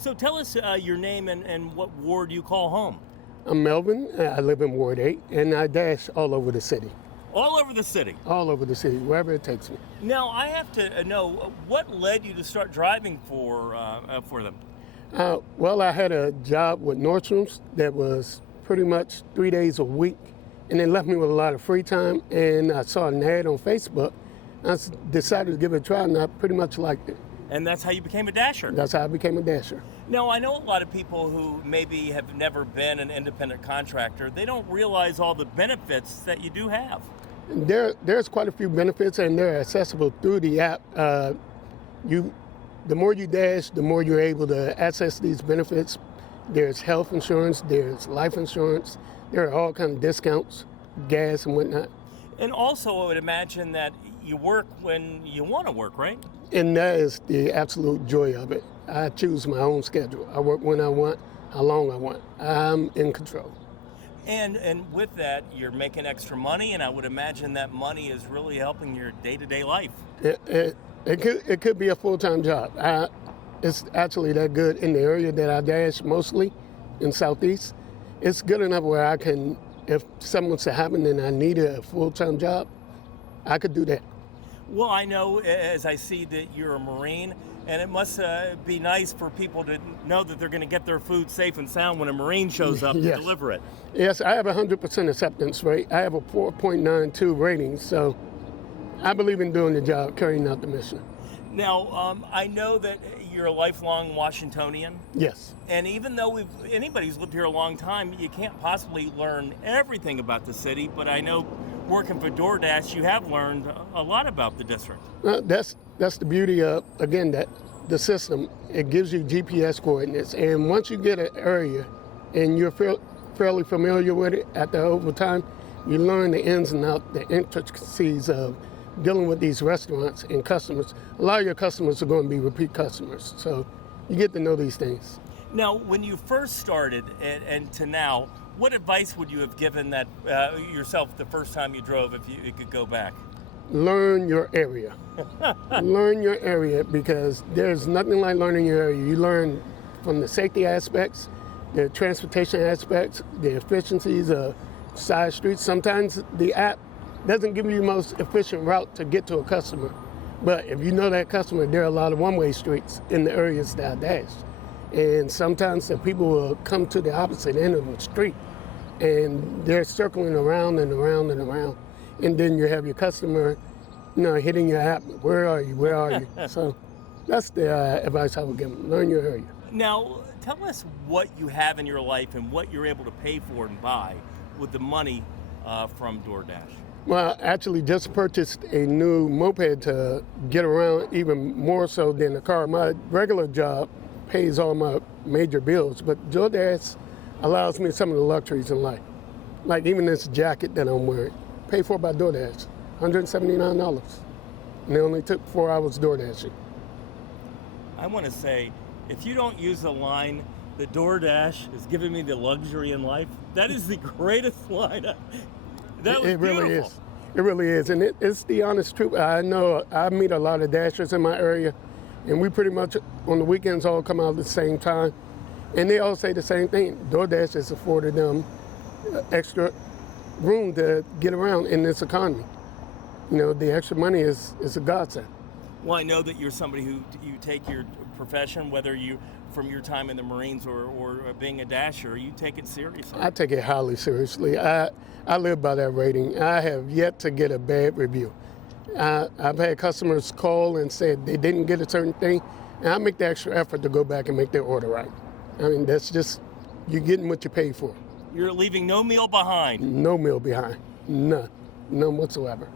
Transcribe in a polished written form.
So tell us your name and what ward you call home. I'm Melvin. I live in Ward 8, and I dash all over the city. All over the city. All over the city, wherever it takes me. Now, I have to know, what led you to start driving for them? Well, I had a job with Nordstrom's that was pretty much 3 days a week, and it left me with a lot of free time, and I saw an ad on Facebook. I decided to give it a try, and I pretty much liked it. And that's how you became a dasher. That's how I became a dasher. Now, I know a lot of people who maybe have never been an independent contractor, they don't realize all the benefits that you do have. There's quite a few benefits, and they're accessible through the app. The more you dash, the more you're able to access these benefits. There's health insurance, there's life insurance, there are all kinds of discounts, gas and whatnot. And also, I would imagine that you work when you want to work, right? And that is the absolute joy of it. I choose my own schedule. I work when I want, how long I want. I'm in control. And with that, you're making extra money, and I would imagine that money is really helping your day-to-day life. It could be a full-time job. It's actually that good in the area that I dash mostly, in Southeast. It's good enough where I can, if something was to happen and I needed a full-time job, I could do that. Well, I know, as I see that you're a Marine, and it must be nice for people to know that they're going to get their food safe and sound when a Marine shows up Yes. to deliver it. Yes, I have a 100% acceptance rate. I have a 4.92 rating, so I believe in doing the job, carrying out the mission. Now, I know that you're a lifelong Washingtonian. Yes. And even though anybody who's lived here a long time, you can't possibly learn everything about the city, but I know working for DoorDash, you have learned a lot about the district. That's the beauty of, again, that the system. It gives you GPS coordinates, and once you get an area and you're fairly familiar with it, over time, you learn the ins and outs, the intricacies of dealing with these restaurants and customers. A lot of your customers are going to be repeat customers, so you get to know these things. Now, when you first started and to now, what advice would you have given that yourself the first time you drove, if you could go back? Learn your area. Learn your area, because there's nothing like learning your area. You learn from the safety aspects, the transportation aspects, the efficiencies of side streets. Sometimes the app doesn't give you the most efficient route to get to a customer. But if you know that customer, there are a lot of one-way streets in the areas that I dash. And sometimes the people will come to the opposite end of the street, and they're circling around and around and around. And then you have your customer, hitting your app, where are you, where are you? So that's the advice I would give them, learn your area. Now, tell us what you have in your life and what you're able to pay for and buy with the money from DoorDash. Well, I actually just purchased a new moped to get around even more so than a car. My regular job pays all my major bills, but DoorDash allows me some of the luxuries in life. Like even this jacket that I'm wearing, paid for by DoorDash, $179. And it only took 4 hours door dashing. I want to say, if you don't use the line, the DoorDash is giving me the luxury in life, that is the greatest line. That was It really beautiful. is. It really is. And it's the honest truth. I know I meet a lot of dashers in my area, and we pretty much on the weekends all come out at the same time. And they all say the same thing. DoorDash has afforded them extra room to get around in this economy. The extra money is a godsend. Well, I know that you're somebody who you take your profession, whether you from your time in the Marines or being a dasher, you take it seriously. I take it highly seriously. I live by that rating. I have yet to get a bad review. I've had customers call and said they didn't get a certain thing, and I make the extra effort to go back and make their order right. I mean, that's just, you're getting what you pay for. You're leaving no meal behind. No meal behind. None whatsoever.